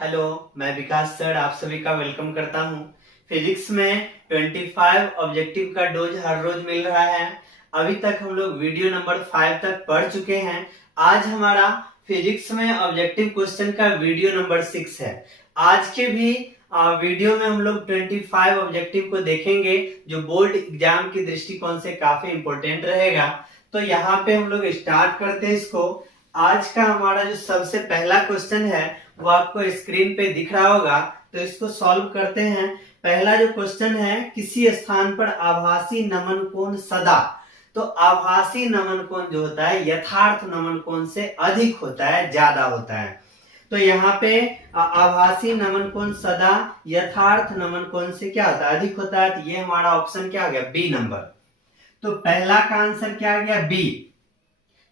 Hello, मैं विकास sir आप सभी का वेलकम करता हूं। फिजिक्स में 25 ऑब्जेक्टिव का डोज हर रोज मिल रहा है। अभी तक हम लोग वीडियो नंबर 5 तक पढ़ चुके हैं। आज हमारा फिजिक्स में ऑब्जेक्टिव क्वेश्चन का वीडियो नंबर 6 है। आज के भी वीडियो में हम लोग 25 ऑब्जेक्टिव को देखेंगे, जो बोर्ड एग्जाम की दृष्टिकोण से काफी इंपॉर्टेंट रहेगा। तो यहाँ पे हम लोग स्टार्ट करते हैं इसको। आज का हमारा जो सबसे पहला क्वेश्चन है वो आपको स्क्रीन पे दिख रहा होगा, तो इसको सॉल्व करते हैं। पहला जो क्वेश्चन है, किसी स्थान पर आभासी नमन कोण सदा। तो आभासी नमन कोण जो होता है यथार्थ नमन कोण से अधिक होता है, ज्यादा होता है। तो यहाँ पे आभासी नमन कोण सदा यथार्थ नमन कोण से क्या होता है, अधिक होता है। तो ये हमारा ऑप्शन क्या हो गया, बी नंबर। तो पहला का आंसर क्या आ गया, बी।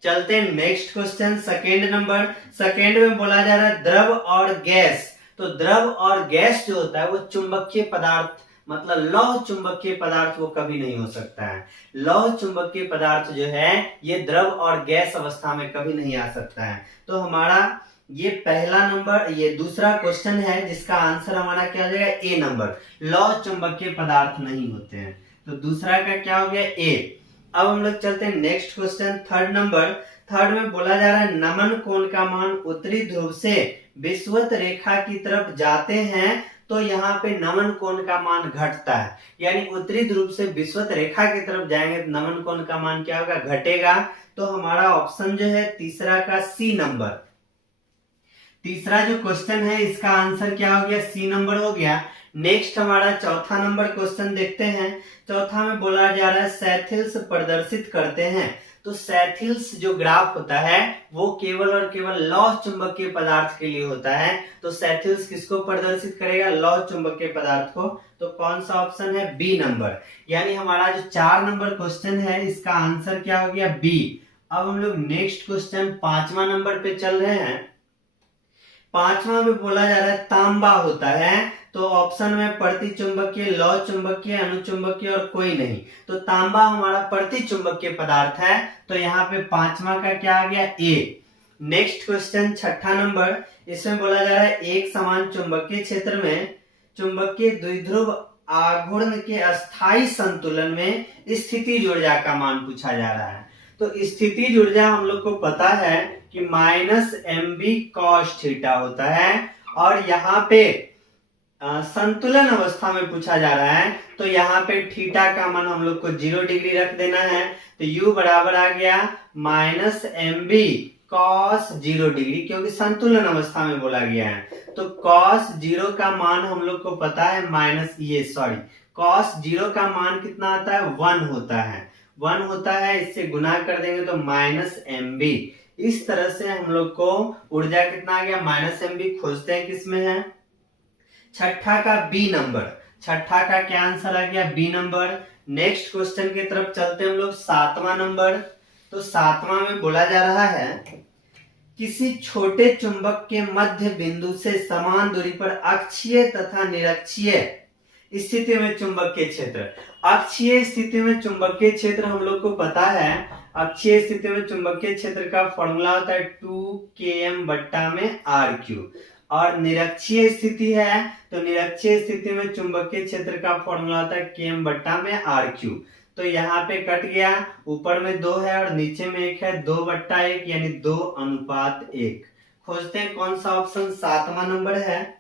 चलते हैं next question, second number. Second में बोला जा रहा है द्रव और गैस। तो द्रव और गैस जो होता है वो चुंबकीय पदार्थ, मतलब लौह चुंबकीय पदार्थ वो कभी नहीं हो सकता है। लौह चुंबकीय पदार्थ जो है ये द्रव और गैस अवस्था में कभी नहीं आ सकता है। तो हमारा ये पहला नंबर, ये दूसरा क्वेश्चन है जिसका आंसर हमारा क्या हो जाएगा, ए नंबर। लौह चुंबकीय पदार्थ नहीं होते हैं। तो दूसरा का क्या हो गया, ए। अब हम लोग चलते हैं next question, third number. Third में बोला जा रहा है नमन कोण का मान उत्तरी ध्रुव से विषुवत रेखा की तरफ जाते हैं तो यहाँ पे नमन कोण का मान घटता है। यानी उत्तरी ध्रुव से विषुवत रेखा की तरफ जाएंगे तो नमन कोण का मान क्या होगा, घटेगा। तो हमारा ऑप्शन जो है तीसरा का सी नंबर। तीसरा जो क्वेश्चन है इसका आंसर क्या हो गया, सी नंबर हो गया। नेक्स्ट हमारा चौथा नंबर क्वेश्चन देखते हैं। चौथा में बोला जा रहा है सेथिल्स प्रदर्शित करते हैं। तो सेथिल्स जो ग्राफ होता है वो केवल और केवल लौह चुंबकीय पदार्थ के लिए होता है। तो सेथिल्स किसको प्रदर्शित करेगा, लौह चुंबकीय पदार्थ को। तो कौन सा ऑप्शन है, बी नंबर। यानी हमारा जो 4 नंबर क्वेश्चन है इसका आंसर क्या हो गया, बी। अब हम लोग नेक्स्ट क्वेश्चन 5वां नंबर पे चल रहे हैं। 5वां में बोला जा रहा है तांबा होता है। तो ऑप्शन में प्रति चुंबकीय, लौह चुंबकीय, अनुचुंबकीय और कोई नहीं। तो तांबा हमारा प्रति चुंबकीय पदार्थ है। तो यहाँ पे 5वां का क्या आ गया, ए। नेक्स्ट क्वेश्चन छठा नंबर। इसमें बोला जा रहा है एक समान चुंबकीय क्षेत्र में चुंबकीय द्विध्रुव आघूर्ण के अस्थायी संतुलन में स्थितिज ऊर्जा का मान पूछा जा रहा है। तो स्थितिज ऊर्जा हम लोग को पता है कि -mv cos थीटा होता है। और यहाँ पे संतुलन अवस्था में पूछा जा रहा है। तो यहाँ पे थीटा का मान हम लोग को 0 डिग्री रख देना है। तो u बराबर आ गया -mv cos 0 डिग्री, क्योंकि संतुलन अवस्था में बोला गया है। तो cos 0 का मान हम लोग को पता है cos 0 का मान कितना आता है, 1 होता है। 1 होता है, इससे गुना कर देंगे तो -mv। इस तरह से हम लोग को ऊर्जा कितना आ गया, -mv। खोजते हैं किसमें है, छठा का बी नंबर। छठा का क्या आंसर आ गया, बी नंबर। नेक्स्ट क्वेश्चन की तरफ चलते हैं हम लोग, 7वां नंबर। तो 7वां में बोला जा रहा है किसी छोटे चुंबक के मध्य बिंदु से समान दूरी पर अक्षीय तथा निरक्षीय स्थिति में चुंबकीय क्षेत्र। अक्षीय स्थिति में चुंबकीय क्षेत्र हम लोग को पता है। अक्षीय स्थिति में चुंबकीय क्षेत्र का फॉर्मूला होता है 2km बट्टा में r3। और निरक्षीय स्थिति है तो निरक्षीय स्थिति में चुंबकीय क्षेत्र का फॉर्मूला होता है km बट्टा में r3। तो यहाँ पे कट गया, ऊपर में 2 है और नीचे में 1 है, 2/1 यानी 2:1। खोजते हैं कौन सा ऑप्शन 7वां नंबर है।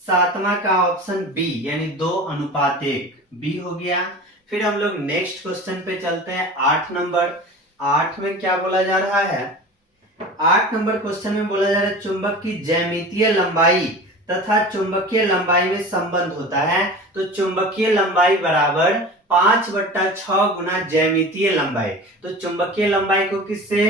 7वां का ऑप्शन बी, यानी 2:1, बी हो गया। फिर हम लोग नेक्स्ट क्वेश्चन पे चलते हैं, 8 नंबर। 8 में क्या बोला जा रहा है, 8 नंबर क्वेश्चन में बोला जा रहा है चुंबक की ज्यामितीय लंबाई तथा चुंबकीय लंबाई में संबंध होता है। तो चुंबकीय लंबाई बराबर 5/6 गुना ज्यामितीय लंबाई। तो चुंबकीय लंबाई को किससे,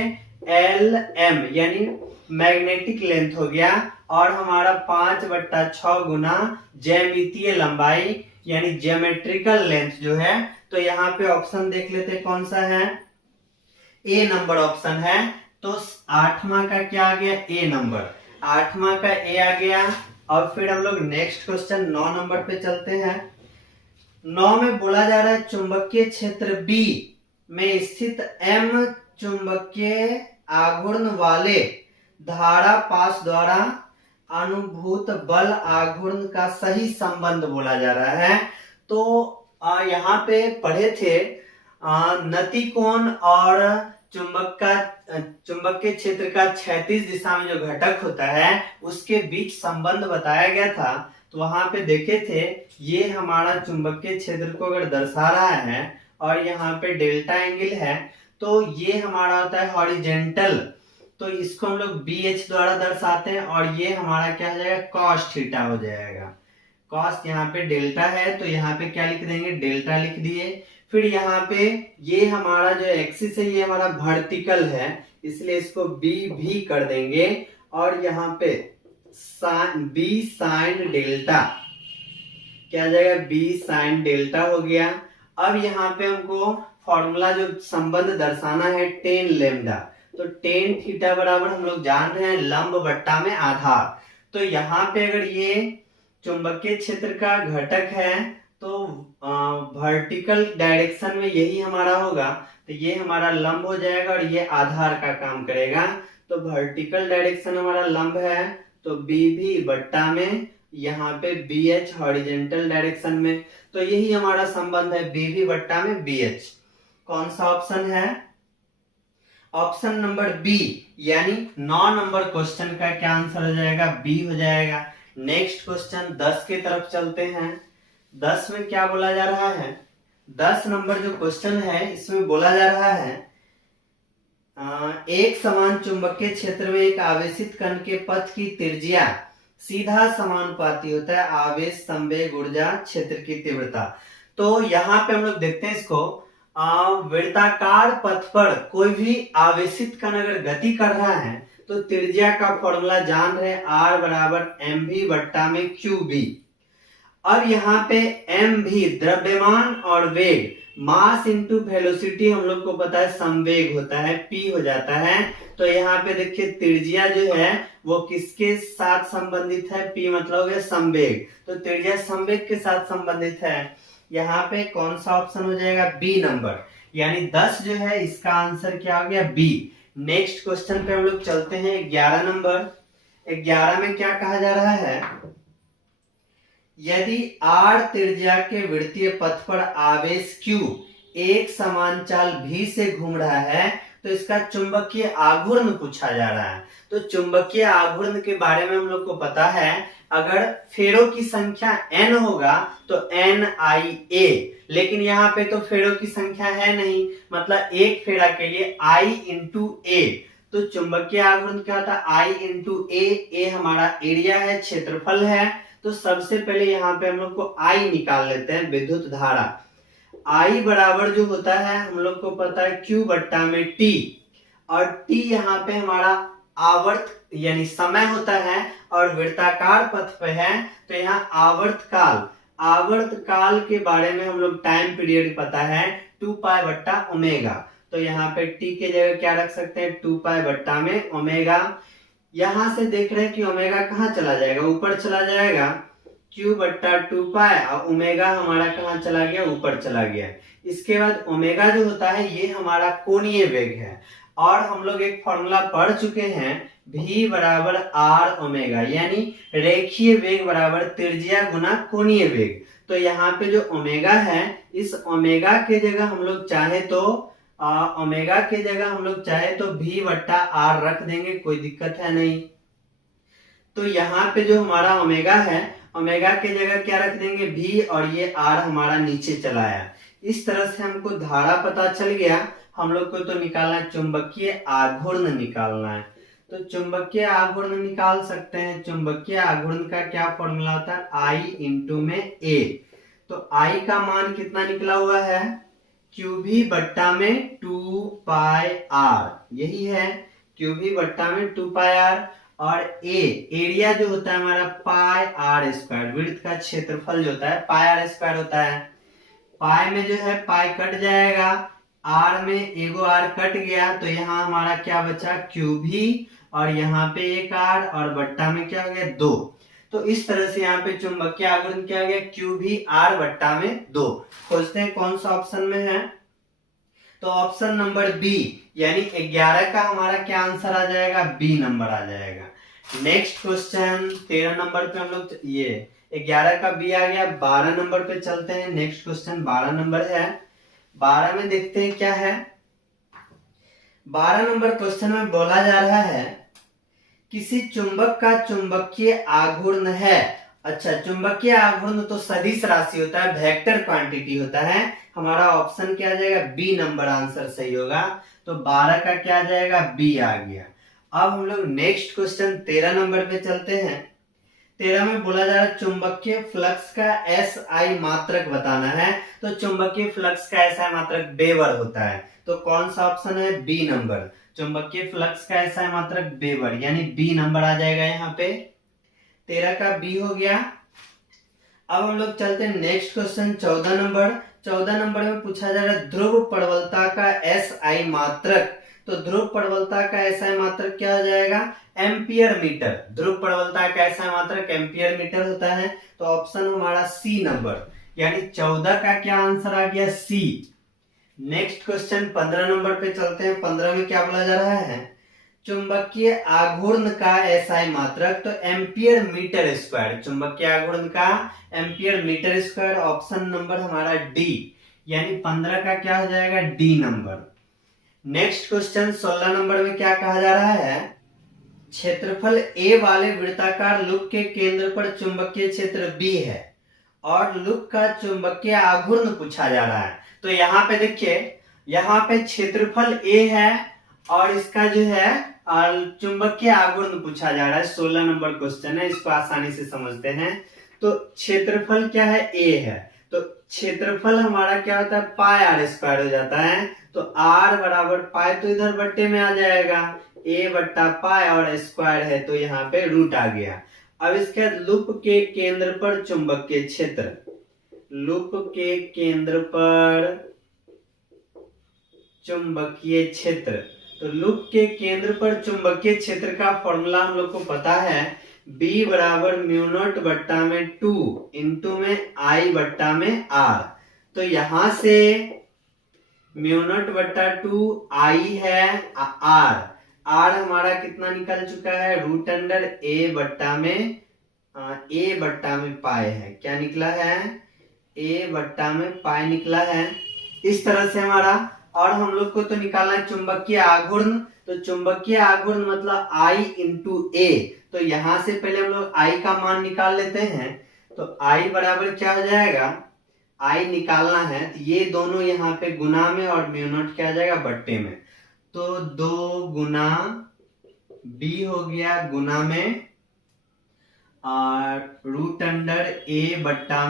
Lm यानी मैग्नेटिक लेंथ हो गया, और हमारा 5/6 गुना ज्यामितीय लंबाई यानी ज्योमेट्रिकल लेंथ जो है। तो यहाँ पे ऑप्शन देख लेते कौन सा है, ए नंबर ऑप्शन है। तो 8वां का क्या आ गया, ए नंबर। 8वां का ए आ गया। और फिर हम लोग नेक्स्ट क्वेश्चन 9 नंबर पे चलते हैं। 9 में बोला जा रहा है चुंबकीय क्षेत्र बी में स्थित m चुंबकीय आघूर्ण वाले धारा पास द्वारा अनुभूत बल आघूर्ण का सही संबंध बोला जा रहा है। तो यहाँ पे पढ़े थे नति कोण और चुंबकीय क्षेत्र का क्षैतिज दिशा में जो घटक होता है उसके बीच संबंध बताया गया था। तो वहां पे देखे थे ये हमारा चुंबकीय क्षेत्र को अगर दर्शा रहा है और यहाँ पे डेल्टा एंगल है तो ये हमारा होता है हॉरिजेंटल, तो इसको हम लोग BH द्वारा दर्शाते हैं और ये हमारा क्या हो जाएगा कॉस थीटा हो जाएगा। कॉस यहाँ पे डेल्टा है तो यहाँ पे क्या लिख देंगे डेल्टा लिख दिए। फिर यहाँ पे ये हमारा जो एक्सिस है ये हमारा वर्टिकल है इसलिए इसको B भी कर देंगे और यहाँ पे B साइन डेल्टा क्या आ जाएगा B साइन डेल्टा हो गया। अब यहाँ पे हमको फॉर्मूला जो संबंध दर्शाना है टेन लेमडा, तो टेन थीटा बराबर हम लोग जान रहे हैं लंब बट्टा में आधार। तो यहाँ पे अगर ये चुंबकीय क्षेत्र का घटक है तो वर्टिकल डायरेक्शन में यही हमारा होगा, तो ये हमारा लंब हो जाएगा और ये आधार का काम करेगा। तो वर्टिकल डायरेक्शन हमारा लंब है तो B भी बट्टा में यहाँ पे BH हॉरिजेंटल डायरेक्शन में, तो यही हमारा संबंध है B भी बट्टा में BH। कौन सा ऑप्शन है? ऑप्शन नंबर बी, यानी 9 नंबर क्वेश्चन का क्या आंसर हो जाएगा बी हो जाएगा। नेक्स्ट क्वेश्चन 10 की तरफ चलते हैं। 10 में क्या बोला जा रहा है? 10 नंबर जो क्वेश्चन है इसमें बोला जा रहा है एक समान चुंबकीय क्षेत्र में एक आवेशित कण के पथ की त्रिज्या सीधा समानुपाती होता है आवेश संवेग ऊर्जा क्षेत्र की तीव्रता। तो यहाँ पे हम लोग देखते हैं इसको वृत्ताकार पथ पर कोई भी आवेशित कण अगर गति कर रहा है तो त्रिज्या का फॉर्मूला जान रहे R बराबर mv बट्टा में qb। अब यहाँ पे mv द्रव्यमान और वेग मास इंटू वेलोसिटी हम लोग को पता है संवेग होता है p हो जाता है। तो यहाँ पे देखिए त्रिज्या जो है वो किसके साथ संबंधित है? p मतलब हो गया संवेग, तो त्रिज्या संवेग के साथ संबंधित है। यहाँ पे कौन सा ऑप्शन हो जाएगा? बी नंबर, यानी 10 जो है इसका आंसर क्या हो गया? बी। नेक्स्ट क्वेश्चन पे हम लोग चलते हैं 11 नंबर। 11 में क्या कहा जा रहा है? यदि R त्रिज्या के वृत्तीय पथ पर आवेश Q एक समान चाल V से घूम रहा है तो इसका चुंबकीय आघूर्ण पूछा जा रहा है। तो चुंबकीय आघूर्ण के बारे में हम लोग को पता है अगर फेरों की संख्या n होगा तो NIA, लेकिन यहाँ पे तो फेरों की संख्या है नहीं, मतलब एक फेरा के लिए I इंटू A। तो चुंबकीय आघूर्ण क्या होता है? I into A। A हमारा एरिया है, क्षेत्रफल है। तो सबसे पहले यहाँ पे हम लोग को I निकाल लेते हैं, विद्युत धारा। I बराबर जो होता है हम लोग को पता है Q बट्टा में T, और T यहाँ पे हमारा आवर्त यानी समय होता है और वृत्ताकार पथ पे है तो यहाँ आवर्त काल के बारे में हम लोग टाइम पीरियड पता है 2 पाई बट्टा ओमेगा। तो यहाँ पे T के जगह क्या रख सकते हैं? 2 पाई बट्टा में ओमेगा। यहाँ से देख रहे हैं कि ओमेगा कहाँ चला जाएगा? ऊपर चला जाएगा, Q बट्टा 2 पाई और ओमेगा हमारा कहाँ चला गया? ऊपर चला गया। इसके बाद ओमेगा जो होता है ये हमारा कोणीय वेग है और हम लोग एक फॉर्मूला पढ़ चुके हैं V बराबर R ओमेगा, यानी रेखीय वेग बराबर त्रिज्या गुना कोणीय वेग। तो यहाँ पे जो ओमेगा है इस ओमेगा के जगह हम लोग चाहे तो V बट्टा R रख देंगे, कोई दिक्कत है नहीं। तो यहाँ पे जो हमारा ओमेगा है ओमेगा के जगह क्या रख देंगे? V, और ये R हमारा नीचे चला आया। इस तरह से हमको धारा पता चल गया। हम लोग को तो निकालना है चुंबकीय आघूर्ण निकालना है, तो चुंबकीय आघूर्ण निकाल सकते हैं। चुंबकीय आघूर्ण का क्या फॉर्मूला होता है? I इंटू में A। तो I का मान कितना निकला हुआ है? QV बट्टा में 2 पाई R, यही है QV बट्टा में 2 पाई R। और A एरिया जो होता है हमारा पाई R स्क्वायर, वृत्त का क्षेत्रफल जो होता है पाई R स्क्वायर होता है। पाई में जो है पाई कट जाएगा, R में एगो R कट गया तो यहाँ हमारा क्या बचा? QV, और यहाँ पे एक R और बट्टा में क्या हो गया? 2। तो इस तरह से यहाँ पे चुंबकीय आघूर्ण क्या हो गया? QV R बट्टा में 2। खोजते हैं कौन सा ऑप्शन में है? तो ऑप्शन नंबर बी, यानी 11 का हमारा क्या आंसर आ जाएगा? बी नंबर आ जाएगा। नेक्स्ट क्वेश्चन 13 नंबर पे हम लोग, ये 11 का बी आ गया, 12 नंबर पे चलते हैं। नेक्स्ट क्वेश्चन 12 नंबर है। 12 में देखते हैं क्या है। 12 नंबर क्वेश्चन में बोला जा रहा है किसी चुंबक का चुंबकीय आघूर्ण है। अच्छा, चुंबकीय आघूर्ण तो सदिश राशि होता है, वेक्टर क्वांटिटी होता है। हमारा ऑप्शन क्या आ जाएगा, बी नंबर आंसर सही होगा। तो 12 का क्या आ जाएगा, बी आ गया। अब हम लोग नेक्स्ट क्वेश्चन 13 नंबर पे चलते हैं। 13 में बोला जा रहा है चुंबकीय फ्लक्स का एस आई मात्रक बताना है। तो चुंबकीय फ्लक्स का एस आई मात्रक वेबर होता है। तो कौन सा ऑप्शन है, बी नंबर। चुंबकीय फ्लक्स का एस आई मात्रक वेबर, यानी बी नंबर आ जाएगा यहाँ पे। 13 का बी हो गया। अब हम लोग चलते हैं नेक्स्ट क्वेश्चन 14 नंबर। 14 नंबर में पूछा जा रहा है ध्रुव प्रबलता का एस आई मात्रक। तो ध्रुव प्रबलता का एस आई मात्रक क्या हो जाएगा, एम्पियर मीटर। ध्रुव प्रबलता का एस आई मात्रक एम्पियर मीटर होता है। तो ऑप्शन हमारा सी नंबर, यानी 14 का क्या आंसर आ गया, सी। नेक्स्ट क्वेश्चन 15 नंबर पे चलते हैं। 15 में क्या बोला जा रहा है, चुंबकीय आघूर्ण का एसआई मात्रक। तो एम्पियर मीटर स्क्वायर, चुंबकीय आघूर्ण का ampere metre square. Option number हमारा डी, यानी 15 का क्या हो जाएगा, D number. Next question 16 number में क्या कहा जा रहा है, क्षेत्रफल ए वाले वृत्ताकार लूप के केंद्र पर चुंबकीय क्षेत्र बी है और लूप का चुंबकीय आघूर्ण पूछा जा रहा है। तो यहाँ पे देखिए, यहाँ पे क्षेत्रफल ए है और इसका जो है चुंबकीय आघूर्ण पूछा जा रहा है। 16 नंबर क्वेश्चन है, इसको आसानी से समझते हैं। तो क्षेत्रफल क्या है, ए है। तो क्षेत्रफल हमारा क्या होता है, पाई आर स्क्वायर हो जाता है। तो आर बराबर पाई, तो इधर बट्टे में आ जाएगा, ए बट्टा पाई और स्क्वायर है तो यहाँ पे रूट आ गया। अब इसके बाद लूप के केंद्र पर चुंबकीय क्षेत्र, लूप के केंद्र पर चुंबकीय क्षेत्र। तो लूप के केंद्र पर चुंबकीय क्षेत्र का फॉर्मूला हम लोग को पता है, B बराबर म्यू नॉट बट्टा में 2 इंटू में I बट्टा में R। तो यहां से म्यू नॉट बट्टा 2 I है, R हमारा कितना निकल चुका है, रूट अंडर A बट्टा में पाई है। क्या निकला है, A बट्टा में पाई निकला है। इस तरह से हमारा, और हम लोग को तो निकालना है चुंबकीय आघूर्ण। तो चुंबकीय आघूर्ण मतलब I इंटू ए। तो यहां से पहले हम लोग I का मान निकाल लेते हैं। तो I बराबर क्या हो जाएगा, I निकालना है तो ये दोनों यहाँ पे गुना में और म्यू नॉट क्या आ जाएगा, बट्टे में। तो 2 गुना B हो गया गुना में और रूट अंडर ए बट्टा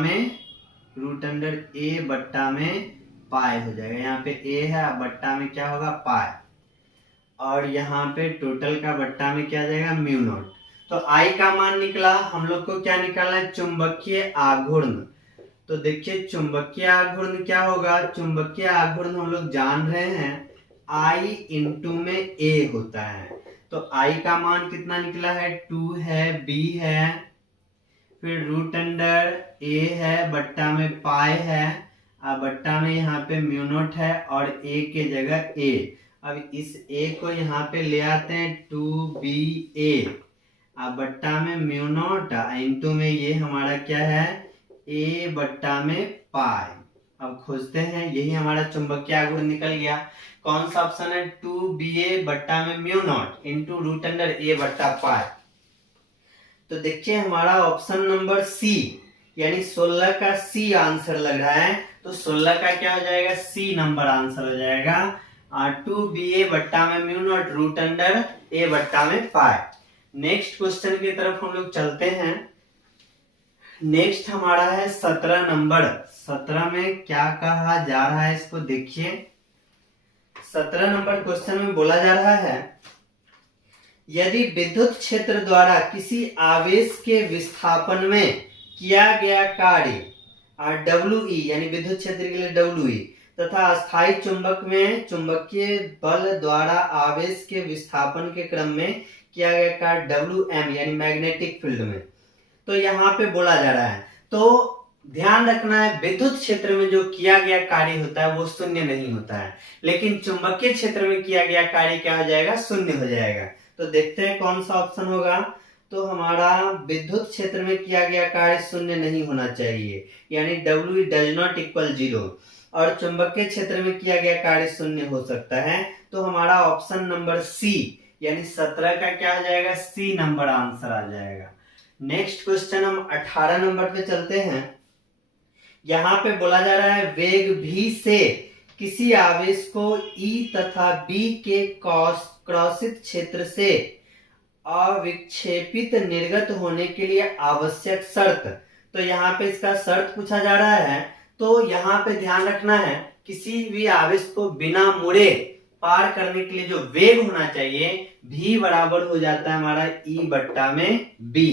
में पाई हो जाएगा। यहाँ पे ए है, बट्टा में क्या होगा, पाई, और यहाँ पे टोटल का बट्टा में क्या जाएगा, म्यू नॉट। तो आई का मान निकला। हम लोग को क्या निकालना है, चुंबकीय आघूर्ण। तो देखिए चुंबकीय आघूर्ण क्या होगा, चुंबकीय आघूर्ण हम लोग जान रहे हैं आई इंटू में ए होता है। तो आई का मान कितना निकला है, 2 है, बी है, फिर रूट अंडर ए है, बट्टा में पाई है, बट्टा में यहाँ पे म्यू नॉट है और ए के जगह ए। अब इस ए को यहाँ पे ले आते हैं, 2ba, बट्टा में म्यू नॉट इंटू में ये हमारा क्या है, ए बट्टा में पाई। अब खोजते हैं, यही हमारा चुंबकीय आघूर्ण निकल गया। कौन सा ऑप्शन है, 2ba बट्टा में mu naught into root under a बट्टा पाई। तो देखिए हमारा ऑप्शन नंबर सी, यानी 16 का सी आंसर लग रहा है। तो 16 का क्या हो जाएगा, सी नंबर आंसर हो जाएगा। 2ba बट्टा में mu not root under a बट्टा में पाई। नेक्स्ट क्वेश्चन की तरफ हम लोग चलते हैं। नेक्स्ट हमारा है 17 नंबर। 17 में क्या कहा जा रहा है, इसको देखिए। 17 नंबर क्वेश्चन में बोला जा रहा है यदि विद्युत क्षेत्र द्वारा किसी आवेश के विस्थापन में किया गया कार्य WE, यानी विद्युत क्षेत्र के लिए WE, तथा अस्थायी चुंबक में चुंबकीय बल द्वारा आवेश के विस्थापन के क्रम में किया गया कार्य WM, यानी मैग्नेटिक फील्ड में, तो यहाँ पे बोला जा रहा है। तो ध्यान रखना है, विद्युत क्षेत्र में जो किया गया कार्य होता है वो शून्य नहीं होता है, लेकिन चुंबकीय क्षेत्र में किया गया कार्य क्या हो जाएगा, शून्य हो जाएगा। तो देखते हैं कौन सा ऑप्शन होगा। तो हमारा विद्युत क्षेत्र में किया गया कार्य शून्य नहीं होना चाहिए, यानी W डज नॉट इक्वल 0। और चुंबकीय क्षेत्र में किया गया कार्य शून्य हो सकता है, तो हमारा ऑप्शन नंबर सी यानी 17 का क्या हो जाएगा, सी नंबर आंसर आ जाएगा। नेक्स्ट क्वेश्चन हम 18 नंबर पे चलते हैं। यहाँ पे बोला जा रहा है वेग v से किसी आवेश को E तथा B के क्रॉसित क्षेत्र से अविक्षेपित निर्गत होने के लिए आवश्यक शर्त। तो यहाँ पे इसका शर्त पूछा जा रहा है। तो यहाँ पे ध्यान रखना है, किसी भी आवेश को बिना मुड़े पार करने के लिए जो वेग होना चाहिए v बराबर हो जाता है हमारा E बट्टा में B।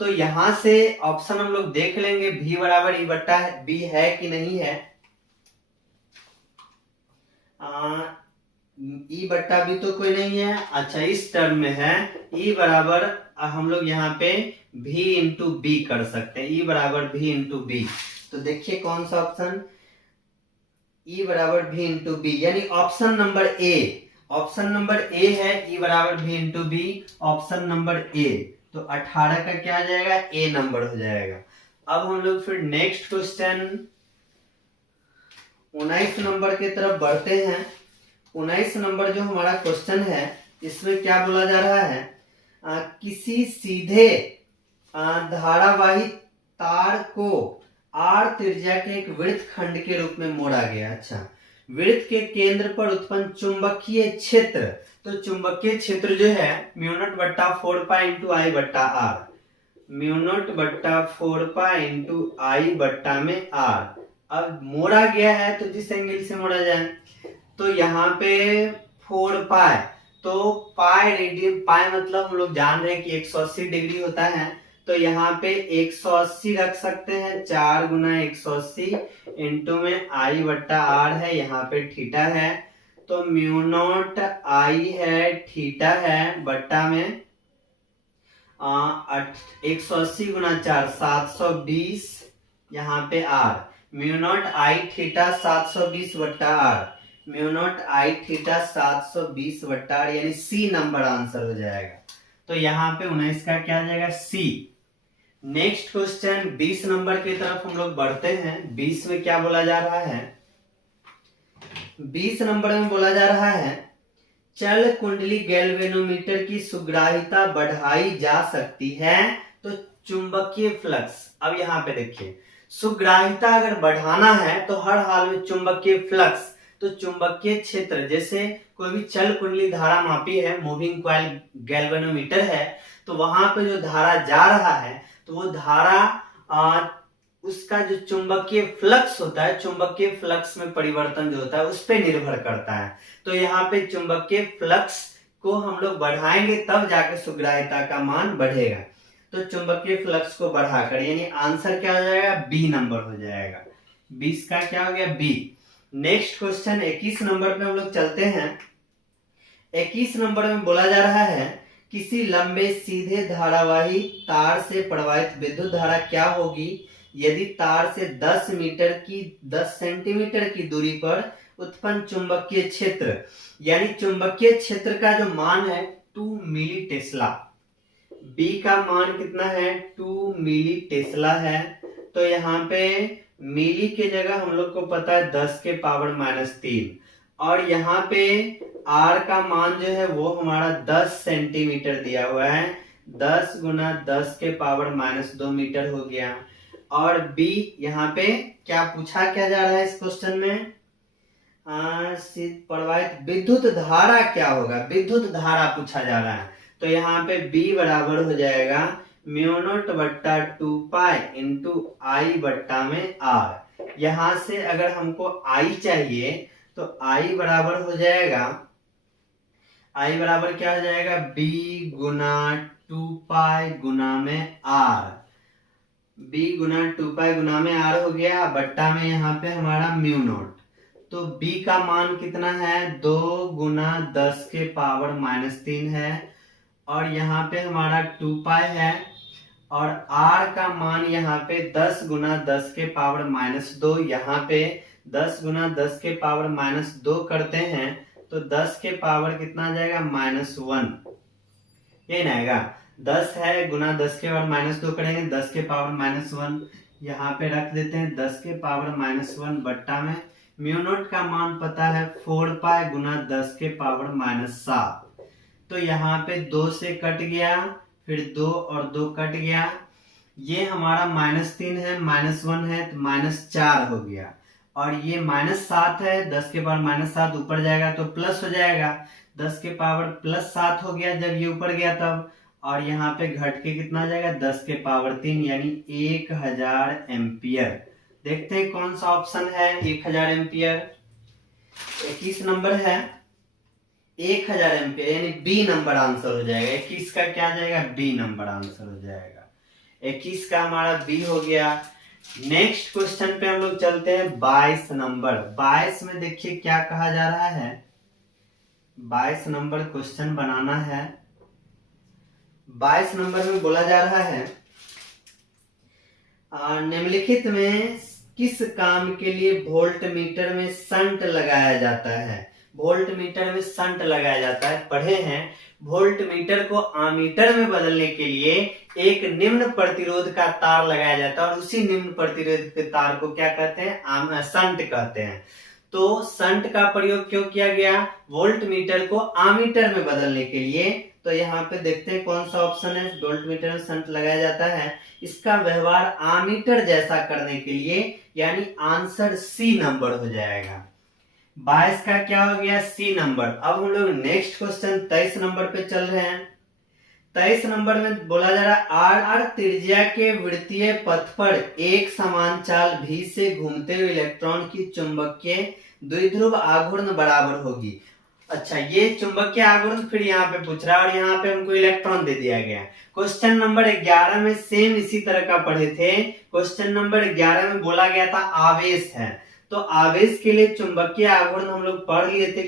तो यहां से ऑप्शन हम लोग देख लेंगे v बराबर E बट्टा B है कि नहीं है। E बट्टा B तो कोई नहीं है। अच्छा, इस टर्म में है E बराबर, हम लोग यहाँ पे v इंटू बी कर सकते हैं। E बराबर v इंटू बी। तो देखिए कौन सा ऑप्शन, E बराबर v इंटू बी, यानी option number A. Option number A है E बराबर v into B, option number A. तो 18 का क्या आ जाएगा, ए नंबर हो जाएगा। अब हम लोग फिर नेक्स्ट क्वेश्चन 19 नंबर की तरफ बढ़ते हैं। 19 नंबर जो हमारा क्वेश्चन है, इसमें क्या बोला जा रहा है, किसी सीधे धारावाही तार को R त्रिज्या के एक वृत्त खंड के रूप में मोड़ा गया। अच्छा, वृत्त के केंद्र पर उत्पन्न चुंबकीय क्षेत्र, तो चुंबकीय क्षेत्र जो है म्यू0 बट्टा 4 पाई इंटू आई बट्टा आर, म्यू0 बट्टा 4 पाई इंटू आई बट्टा में आर। अब मोड़ा गया है तो जिस एंगल से मोड़ा जाए, तो यहाँ पे 4 पाई, तो पाई रेडियन, पाई मतलब हम लोग जान रहे हैं कि 180 डिग्री होता है। तो यहाँ पे 180 रख सकते हैं, 4 गुना 180 इंटू में आई बट्टा आर है, यहाँ पे थीटा है। तो म्यू0 आई है, थीटा है, बट्टा में 180 गुना 4 720, यहाँ पे आर, म्यू0 आई थीटा 720 बट्टा आर, म्यू0 आई थीटा 720 बट्टा आर, यानी सी नंबर आंसर हो जाएगा। तो यहाँ पे 19 का क्या आ जाएगा, सी। नेक्स्ट क्वेश्चन 20 नंबर की तरफ हम लोग बढ़ते हैं। 20 में क्या बोला जा रहा है, 20 नंबर में बोला जा रहा है चल कुंडली गैल्वेनोमीटर की सुग्राहिता बढ़ाई जा सकती है तो चुंबकीय फ्लक्स। अब यहाँ पे देखिए, सुग्राहिता अगर बढ़ाना है तो हर हाल में चुंबकीय फ्लक्स, तो चुंबकीय क्षेत्र, जैसे कोई भी चल कुंडली धारा मापी है, मूविंग कॉइल गैल्वेनोमीटर है, तो वहां पे जो धारा जा रहा है, तो वो धारा उसका जो चुंबकीय फ्लक्स होता है, चुंबकीय फ्लक्स में परिवर्तन जो होता है उस पर निर्भर करता है। तो यहाँ पे चुंबकीय फ्लक्स को हम लोग बढ़ाएंगे तब जाके सुग्राहिता का मान बढ़ेगा। तो चुंबकीय फ्लक्स को बढ़ाकर, यानी आंसर क्या हो जाएगा, बी नंबर हो जाएगा। 20 का क्या हो गया, बी। नेक्स्ट क्वेश्चन 21 नंबर पे हम लोग चलते हैं। 21 नंबर में बोला जा रहा है किसी लंबे सीधे धारावाही तार से प्रवाहित विद्युत धारा क्या होगी यदि तार से 10 सेंटीमीटर की दूरी पर उत्पन्न चुंबकीय क्षेत्र, यानी चुंबकीय क्षेत्र का जो मान है 2 मिली टेस्ला, बी का मान कितना है, 2 मिली टेस्ला है। तो यहाँ पे मिली के जगह हम लोग को पता है 10 के पावर -3, और यहाँ पे आर का मान जो है वो हमारा 10 सेंटीमीटर दिया हुआ है, 10 गुना 10 के पावर -2 मीटर हो गया। और बी यहाँ पे क्या पूछा क्या जा रहा है इस क्वेश्चन में, प्रवाहित विद्युत धारा क्या होगा, विद्युत धारा पूछा जा रहा है। तो यहाँ पे बी बराबर हो जाएगा म्यू0 बट्टा 2 पाई इंटू आई बट्टा में आर। यहाँ से अगर हमको आई चाहिए तो आई बराबर हो जाएगा, आई बराबर क्या हो जाएगा, बी गुना 2 पाई गुना में आर, बी गुना 2 पाई गुना में आर हो गया, बट्टा में यहाँ पे हमारा म्यू0। तो बी का मान कितना है, 2 गुना 10 के पावर -3 है, और यहाँ पे हमारा 2 पाई है, और आर का मान यहाँ पे 10 गुना 10 के पावर -2, यहाँ पे 10 गुना 10 के पावर -2 करते हैं तो 10 के पावर कितना आ जाएगा, -1, ये ना आएगा। 10 है गुना 10 के पावर -2 करेंगे, 10 के पावर -1 यहाँ पे रख देते हैं। 10 के पावर -1 बट्टा में म्यू नॉट का मान पता है 4 पाई गुना 10 के पावर -7। तो यहाँ पे 2 से कट गया, फिर 2 और 2 कट गया। ये हमारा -3 है, -1 है तो -4 हो गया। और ये -7 है, 10 के पावर -7 ऊपर जाएगा तो प्लस हो जाएगा। 10 के पावर +7 हो गया जब ये ऊपर गया तब। और यहाँ पे घट के कितना जाएगा, 10 के पावर 3 यानी 1000 एम्पियर। देखते हैं कौन सा ऑप्शन है 1000 एम्पियर। 21 नंबर है 1000 एम्पियर यानी बी नंबर आंसर हो जाएगा। 21 का क्या जाएगा, बी नंबर आंसर हो जाएगा। 21 का हमारा बी हो गया। नेक्स्ट क्वेश्चन पे हम लोग चलते हैं 22 नंबर। 22 में देखिए क्या कहा जा रहा है। 22 नंबर क्वेश्चन बनाना है। 22 नंबर में बोला जा रहा है निम्नलिखित में किस काम के लिए वोल्ट मीटर में शंट लगाया जाता है। वोल्ट मीटर में शंट लगाया जाता है, पढ़े हैं। वोल्ट मीटर को आमीटर में बदलने के लिए एक निम्न प्रतिरोध का तार लगाया जाता है और उसी निम्न प्रतिरोध के तार को क्या कहते हैं, शंट कहते हैं। तो शंट का प्रयोग क्यों किया गया, वोल्ट मीटर को आमीटर में बदलने के लिए। तो यहाँ पे देखते हैं कौन सा ऑप्शन है, वोल्ट मीटर में शंट लगाया जाता है। इसका व्यवहार आमीटर जैसा करने के लिए, यानी आंसर सी नंबर हो जाएगा। 22 का क्या हो गया, सी नंबर। अब हम लोग नेक्स्ट क्वेश्चन 23 नंबर पे चल रहे हैं। 23 नंबर में बोला जा रहा है आर त्रिज्या के वृत्तीय पथ पर एक समान चाल भी से घूमते हुए इलेक्ट्रॉन की चुंबकीय द्विध्रुव आघूर्ण बराबर होगी। अच्छा, ये चुंबकीय आघूर्ण फिर यहाँ पे पूछ रहा है और यहाँ पे हमको इलेक्ट्रॉन दे दिया गया। क्वेश्चन नंबर 11 में सेम इसी तरह का पढ़े थे। क्वेश्चन नंबर 11 में बोला गया था आवेश है, तो आवेश के लिए चुंबकीय आघूर्ण हम लोग पढ़ लिए थे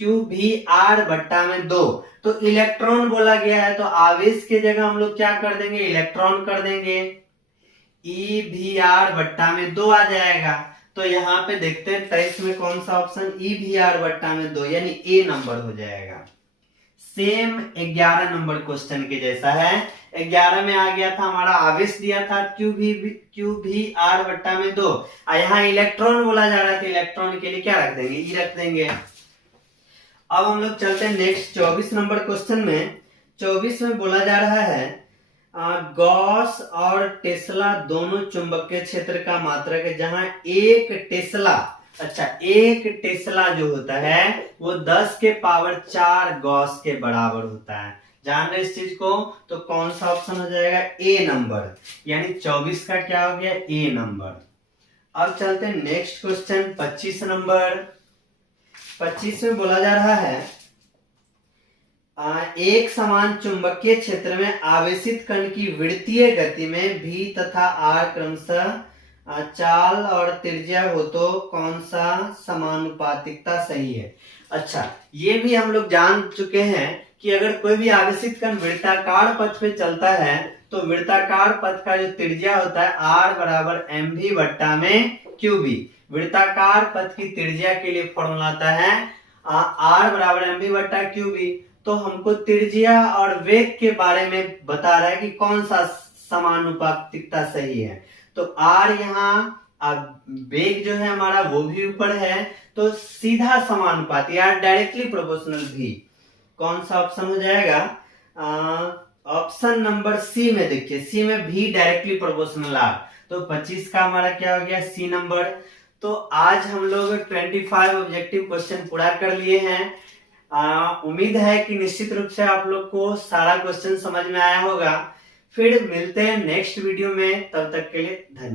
क्यू भी आर बट्टा में 2। तो इलेक्ट्रॉन बोला गया है तो आवेश के जगह हम लोग क्या कर देंगे, इलेक्ट्रॉन कर देंगे। ई भी आर बट्टा में 2 आ जाएगा। तो यहाँ पे देखते हैं 23 में कौन सा ऑप्शन, ई भी आर बट्टा में 2 यानी ए नंबर हो जाएगा। सेम 11 नंबर क्वेश्चन के जैसा है। 11 में आ गया था हमारा आवेश दिया था क्यू भी आर बट्टा में 2। यहाँ इलेक्ट्रॉन बोला जा रहा था, इलेक्ट्रॉन के लिए क्या रख देंगे, ई रख देंगे। अब हम लोग चलते हैं नेक्स्ट 24 नंबर क्वेश्चन में। 24 में बोला जा रहा है गॉस और टेस्ला दोनों चुंबकीय क्षेत्र का मात्रक है, जहां एक टेस्ला, अच्छा एक टेस्ला जो होता है वो 10 के पावर 4 गॉस के बराबर होता है। जान रहे इस चीज को, तो कौन सा ऑप्शन हो जाएगा, ए नंबर, यानी 24 का क्या हो गया, ए नंबर। अब चलते हैं नेक्स्ट क्वेश्चन 25 नंबर। 25 में बोला जा रहा है एक समान चुंबकीय क्षेत्र में आवेशित कण की वृत्तीय गति में भी तथा आर क्रमशः चाल और त्रिज्या हो तो कौन सा समानुपातिकता सही है। अच्छा, ये भी हम लोग जान चुके हैं कि अगर कोई भी आवेशित कण वृत्ताकार पथ पे चलता है तो वृत्ताकार पथ का जो त्रिज्या होता है आर बराबर एम भी बट्टा में क्यू बी। वृत्ताकार पथ की त्रिज्या के लिए फॉर्मूला आता है आर बराबर एम भी बट्टा क्यू बी। तो हमको त्रिज्या और वेग के बारे में बता रहा है कि कौन सा समानुपातिकता सही है। तो आर यहाँ वेग जो है हमारा वो भी ऊपर है, तो सीधा समानुपाती यार डायरेक्टली प्रोपोर्शनल भी। कौन सा ऑप्शन हो जाएगा, ऑप्शन नंबर सी में देखिए, सी में भी डायरेक्टली प्रोपोर्शनल आर। तो 25 का हमारा क्या हो गया, सी नंबर। तो आज हम लोग 25 ऑब्जेक्टिव क्वेश्चन पूरा कर लिए हैं। उम्मीद है कि निश्चित रूप से आप लोग को सारा क्वेश्चन समझ में आया होगा। फिर मिलते हैं नेक्स्ट वीडियो में, तब तक के लिए धन्यवाद।